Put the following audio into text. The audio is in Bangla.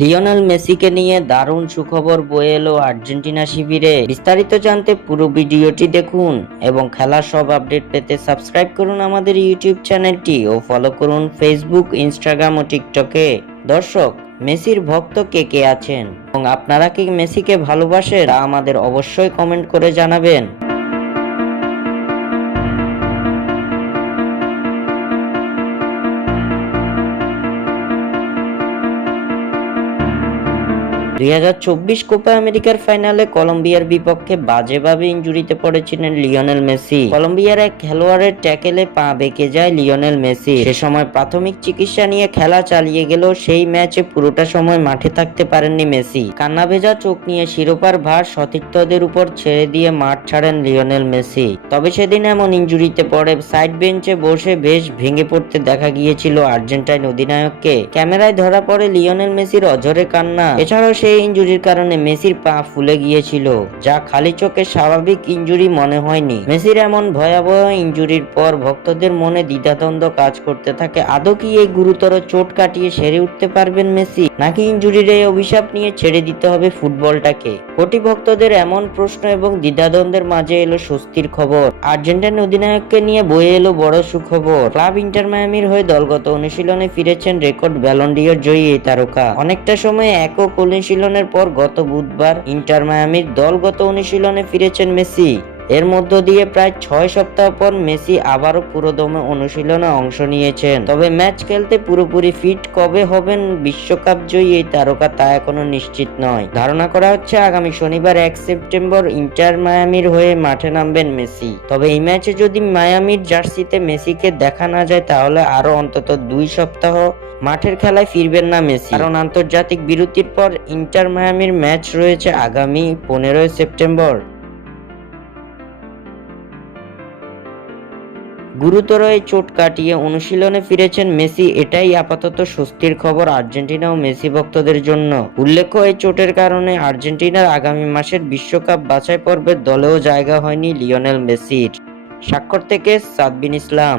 লিওনেল মেসিকে নিয়ে দারুণ সুখবর বয়ে এলো আর্জেন্টিনা শিবিরে। বিস্তারিত জানতে পুরো ভিডিওটি দেখুন এবং খেলার সব আপডেট পেতে সাবস্ক্রাইব করুন আমাদের ইউটিউব চ্যানেলটি ও ফলো করুন ফেসবুক, ইনস্টাগ্রাম ও টিকটকে। দর্শক, মেসির ভক্ত কে কে আছেন এবং আপনারা কি মেসিকে ভালোবাসেন তা আমাদের অবশ্যই কমেন্ট করে জানাবেন। 2024 কোপা আমেরিকার ফাইনালে কলম্বিয়ার বিপক্ষে বাজেভাবে ইনজুরিতে পড়েছিলেন লিওনেল মেসি। কলম্বিয়ার এক খেলোয়াড়ের ট্যাকেলে পা বেঁকে যায় লিওনেল মেসি। সে সময় প্রাথমিক চিকিৎসা নিয়ে খেলা চালিয়ে গেলেও সেই ম্যাচে পুরোটা সময় মাঠে থাকতে পারেননি মেসি। কান্না ভেজা চোখ নিয়ে শিরোপার ভার সতীর্থদের উপর ছেড়ে দিয়ে মাঠ ছাড়েন লিওনেল মেসি। তবে সেদিন এমন ইনজুরিতে পড়ে সাইড বেঞ্চে বসে বেশ ভেঙে পড়তে দেখা গিয়েছিল আর্জেন্টাইন অধিনায়ককে। ক্যামেরায় ধরা পড়ে লিওনেল মেসির অঝরে কান্না। এছাড়াও সেই ইনজুরির কারণে মেসির পা ফুলে গিয়েছিল, যা খালি চোখে স্বাভাবিক ইনজুরি মনে হয়নি। মেসির এমন ভয়াবহ ইনজুরির পর ভক্তদের মনে দ্বিধাদ্বন্দ্ব কাজ করতে থাকে। আদৌ কি এই গুরুতর চোট কাটিয়ে সেরে উঠতে পারবেন মেসি, নাকি ইনজুরির এই অভিশাপ নিয়ে ছেড়ে দিতে হবে ফুটবলটাকে? কোটি ভক্তদের এমন প্রশ্ন এবং দ্বিধাদ্বন্দ্বের মাঝে এলো স্বস্তির খবর। আর্জেন্টাইন অধিনায়ককে নিয়ে বয়ে এলো বড় সুখবর। ক্লাব ইন্টার মায়ামির হয়ে দলগত অনুশীলনে ফিরেছেন রেকর্ড ব্যালন ডি'অর জয়ী এই তারকা। অনেকটা সময় একক অনুশীলনের পর গত বুধবার ইন্টার মায়ামির দলগত অনুশীলনে ফিরেছেন মেসি। এর মধ্য দিয়ে প্রায় 6 সপ্তাহ পর মেসি আবারও পুরোদমে অনুশীলনে অংশ নিয়েছেন। তবে ম্যাচ খেলতে পুরোপুরি ফিট কবে হবেন বিশ্বকাপ জয়ী এই তারকা তা এখনো নিশ্চিত নয়। ধারণা করা হচ্ছে আগামী শনিবার 1 সেপ্টেম্বর ইন্টার মায়ামির হয়ে মাঠে নামবেন মেসি। তবে এই ম্যাচে যদি মায়ামির জার্সিতে মেসিকে দেখা না যায় তাহলে আরো অন্তত 2 সপ্তাহ মাঠের খেলায় ফিরবেন না মেসি, কারণ আন্তর্জাতিক বিরতির পর ইন্টার মায়ামির ম্যাচ রয়েছে আগামী 15 সেপ্টেম্বর। গুরুতর এই চোট কাটিয়ে অনুশীলনে ফিরেছেন মেসি, এটাই আপাতত স্বস্তির খবর আর্জেন্টিনা ও মেসি ভক্তদের জন্য। উল্লেখ্য, এই চোটের কারণে আর্জেন্টিনার আগামী মাসের বিশ্বকাপ বাছাই পর্বের দলেও জায়গা হয়নি লিওনেল মেসির। স্বাক্ষর থেকে সাদবিন ইসলাম।